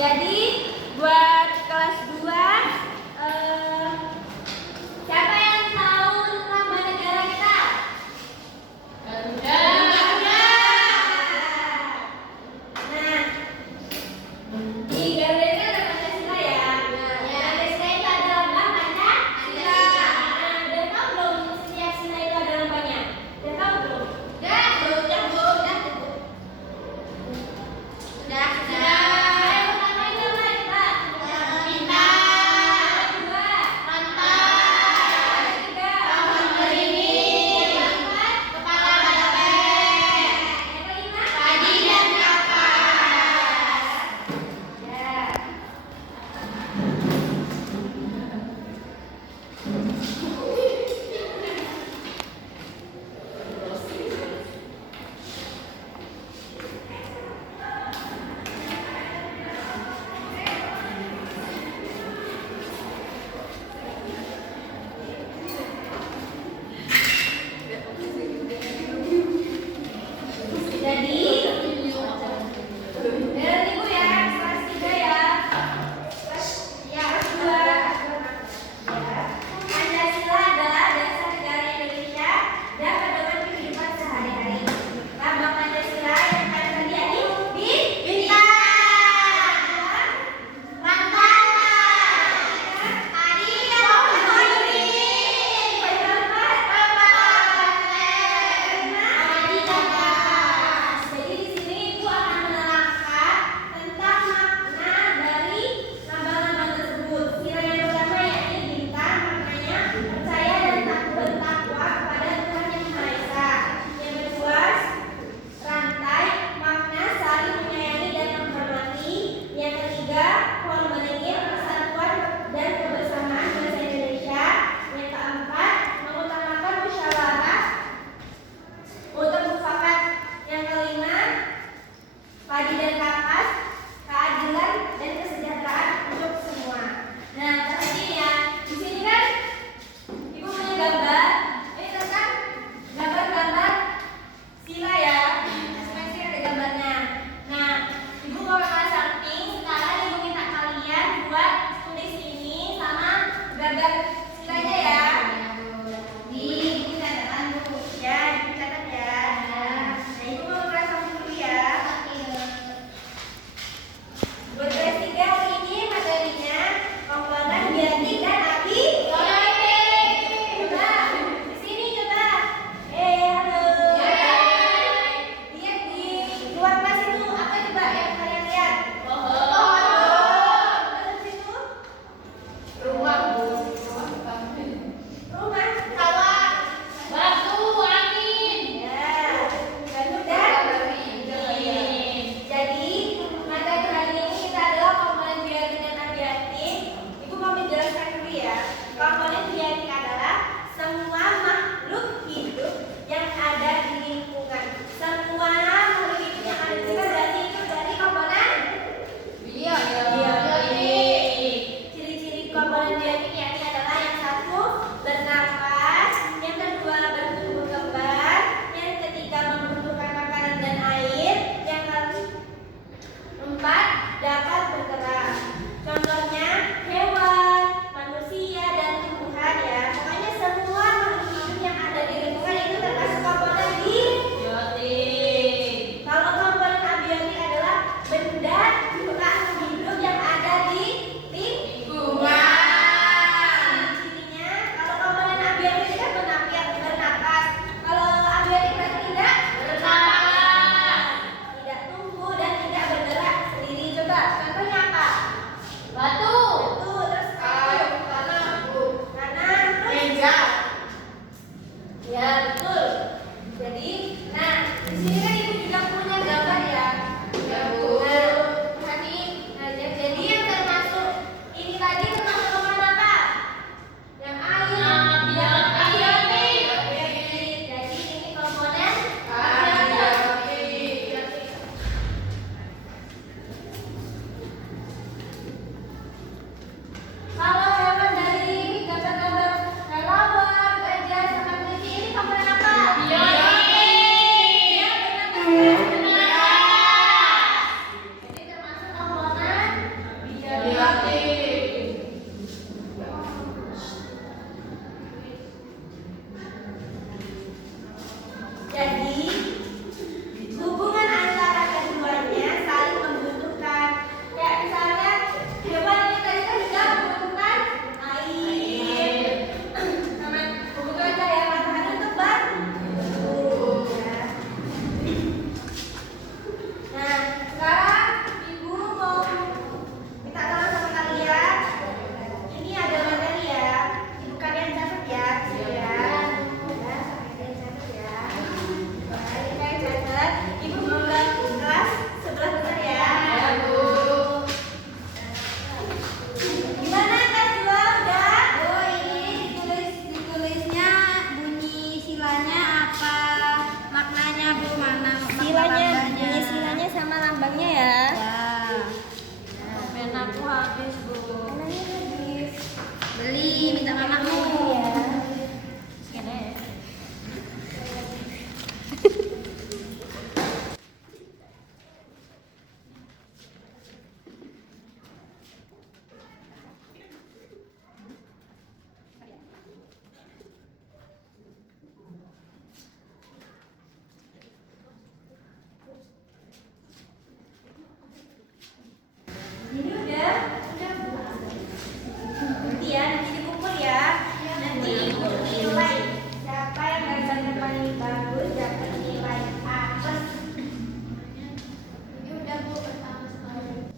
Jadi buat kelas 2 siapa yang tahu lambang negara kita? Garuda. Nah, di Garuda ini ada Pancasila ya. Pancasila itu ada lambang Pancasila. Nah, udah tahu belum setiap sila itu ada lambangnya? Udah tahu belum? Udah. Sudah. Ayo pertama ini apa? minta mamamu. Ini udah. Nanti ya, nanti dikumpul ya. Nanti dikumpul nilai. Siapa yang gambarnya paling bagus dapat nilai A plus. Ini udah Bu pertama sekali.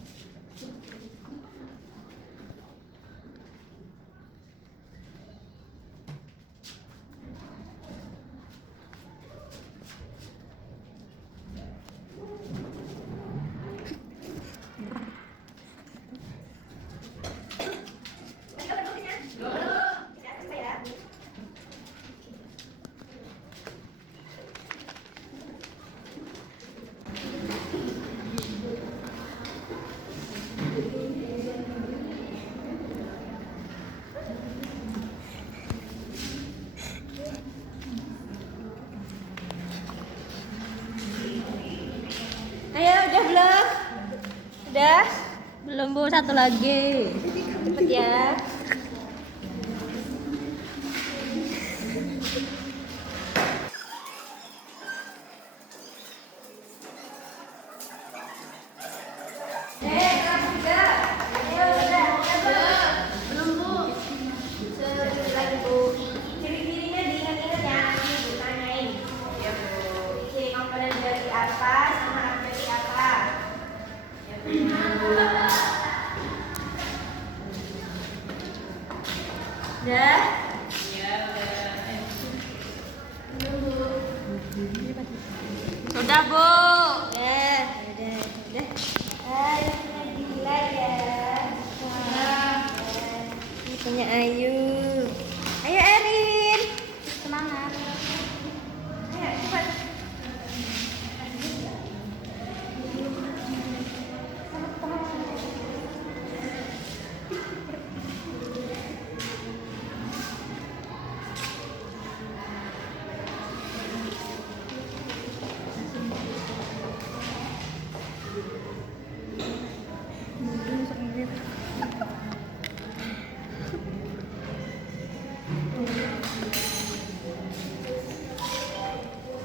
Ayo, udah belum? Udah? Belum Bu, satu lagi. Cepet ya. Kelas 3. Ayo, udah belum? Belum Bu. Sedikit lagi Bu. Ciri-cirinya diingat-ingat ya, nanti Bu tanyain. Ya Bu. Ciri komponen dari apa sama apa dari apa? Ya Bu. Udah? Sudah Bu. Ya, udah. Ayo kita nilai ya. Ini punya Ayu. Ayo Erin. Semangat. Ayo cepat.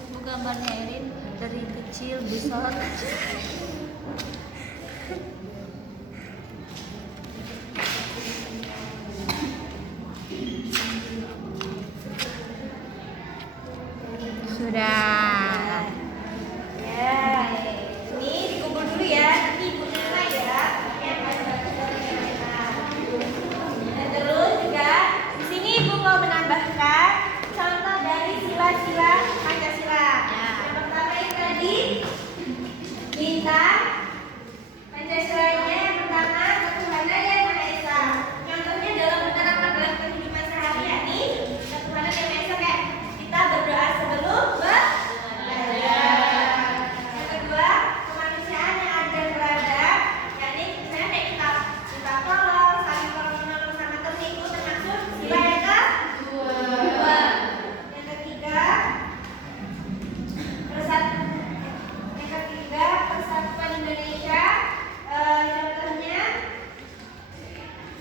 Bu, gambarnya Erin dari kecil besar. Sudah. Ya. Ini dikumpul dulu ya. Nanti ibunya nilai ya. Dan terus juga di sini ibu mau menambahkan contoh dari sila-sila Pancasila. Yang pertama itu tadi bintang. Pancasilanya yang pertama ketuhanan yang Maha Esa. Contohnya dalam menerapkan dalam kehidupan sehari-hari ketuhanan yang Maha Esa kayak kita berdoa sebelum belajar. Yang kedua kemanusiaan yang adil dan beradab. Yakni misalnya kayak kita tolong, saling tolong menolong sama teman itu termasuk sila yang kedua. Yang ketiga persatuan Indonesia. Contohnya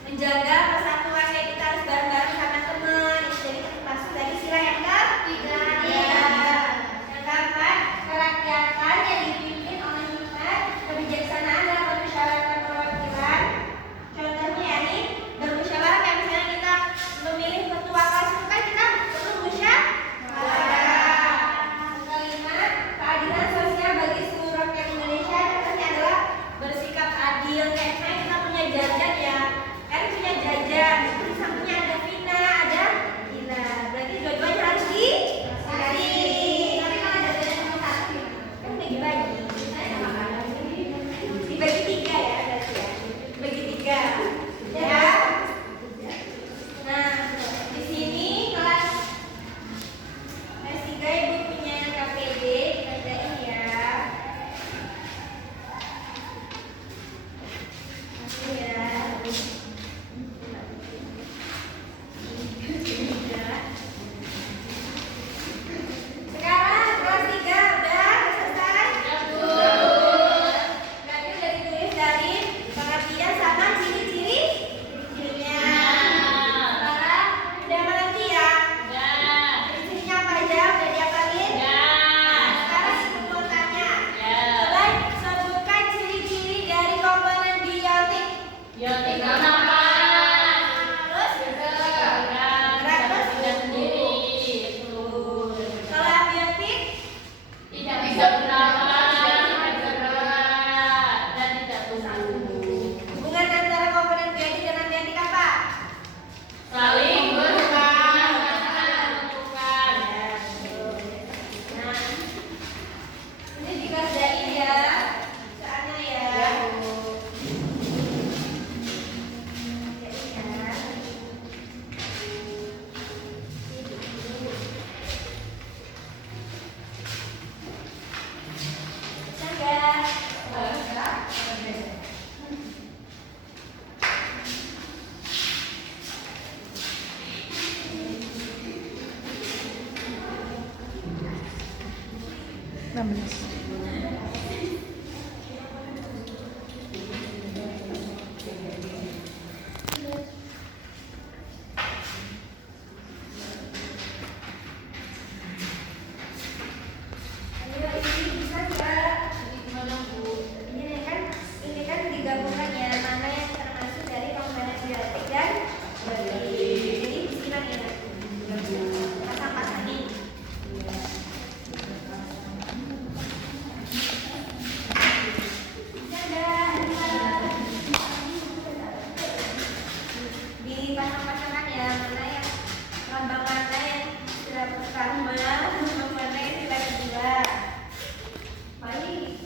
menjaga persatuan kayak kita harus bareng-bareng sama teman. Itu jadi termasuk dari sila yang ketiga. Yang keempat kerakyatan yang dipimpin oleh hikmat, kebijaksanaan dan permusyawaratan perwakilan. Contohnya ya nih bermusyawarah kayak misalnya kita memilih ketua kelas itu kan kita perlu musyawarah. Kelima keadilan sosial bagi seluruh rakyat Indonesia. Contohnya adalah bersikap adil kayak misalnya kita punya jajan ya, kan punya jajan 16. Ayo, ini bisa nggak? Ini kan digabungkan ya, mana yang termasuk dari komponen biotik dan biotik. Jadi bisikan ya, pasang-pasangin. Bisa nggak? Dipasang-pasangkan ya, mana yang lambang mana yang sudah pertama, lambang mana yang sudah kedua. Baik.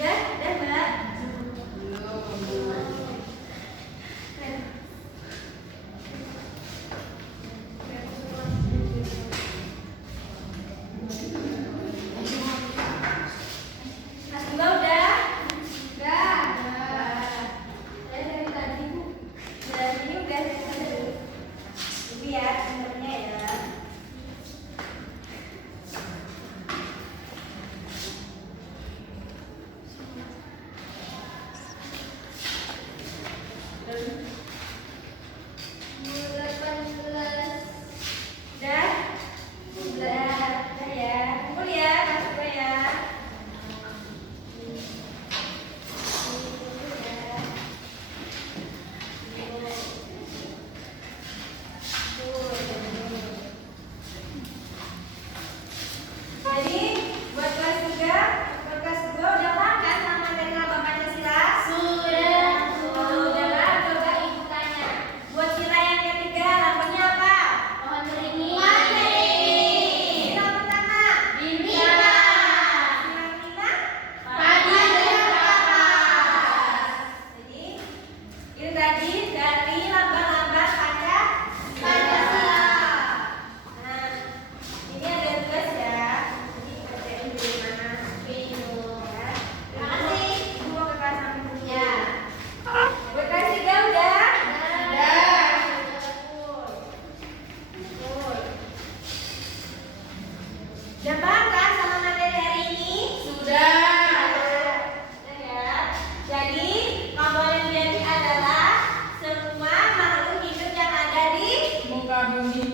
Udah, Mbak. Mas Bunga udah? Udah. Saya dari tadi, Bu. Dari ini udah dulu. Lihat sumbernya ya. Udah ya. Kumpul ya, masuk ya. Jadi buat kelas 3 udah paham kan sama materi lambang Pancasila? Sudah. Udah, coba ibu tanya. Buat sila yang ketiga lambangnya apa? Pohon beringin. Sila pertama? Bintang. Sila kelima? Padi dan kapas. Jadi ini tadi dari lambang-lambang Pancasila. Nah, ini ada tugas ya. Ini kerjain di rumah. Ya. Terima kasih. Ibu mau ke kelas sampai dulu. Ya. Buat kelas 3 udah? Udah. Betul. Udah paham kan sama materi hari ini? Sudah ya. Jadi komponen biotik adalah semua makhluk hidup yang ada di Muka bumi.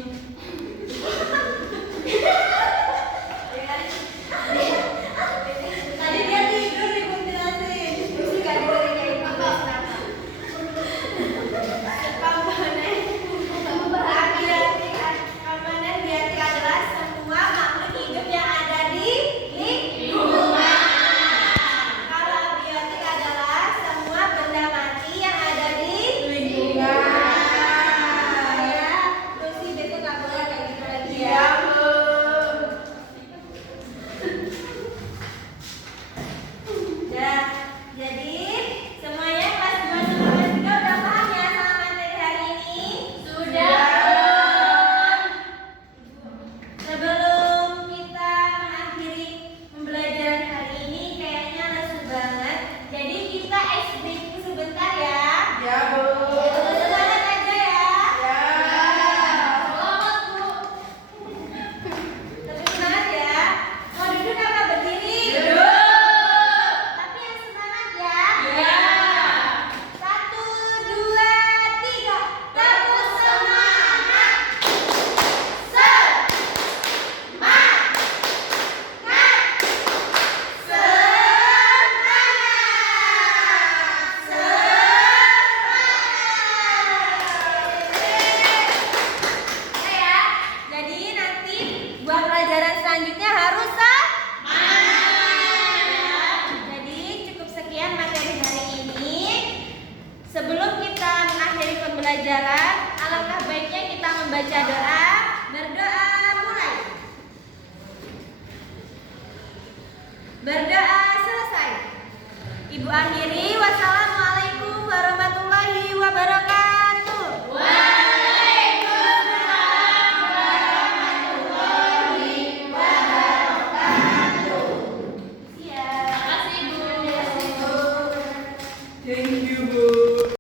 Tadi dia tidur nih belum jelasin. Mesti gak dengerin ya ibu. Komponen biotik adalah semua makhluk hidup yang ada di lingkungan. Kalau biotik adalah semua benda mati yang ada di lingkungan. Ya, terus sih besok nggak boleh kayak gitu lagi ya. Nah, jadi semuanya kelas 2 sama kelas 3 udah paham ya sama materi hari ini? Sudah. Sebelum kita mengakhiri pembelajaran hari ini kayaknya lesu banget. Jadi kita ice breaking sebentar ya. Ya, Bu. Semangat aja ya. Ya. Selamat, Bu. Tapi semangat ya. Mau duduk apa berdiri? Tapi yang semangat ya. Ya. 1, 2, 3. Tepuk semangat. Jadi nanti buat pelajaran selanjutnya harus semangat. Jadi cukup sekian materi hari ini. Sebelum kita mengakhiri pembelajaran, alangkah baiknya membaca doa. Berdoa mulai. Berdoa selesai. Ibu akhiri, wassalamualaikum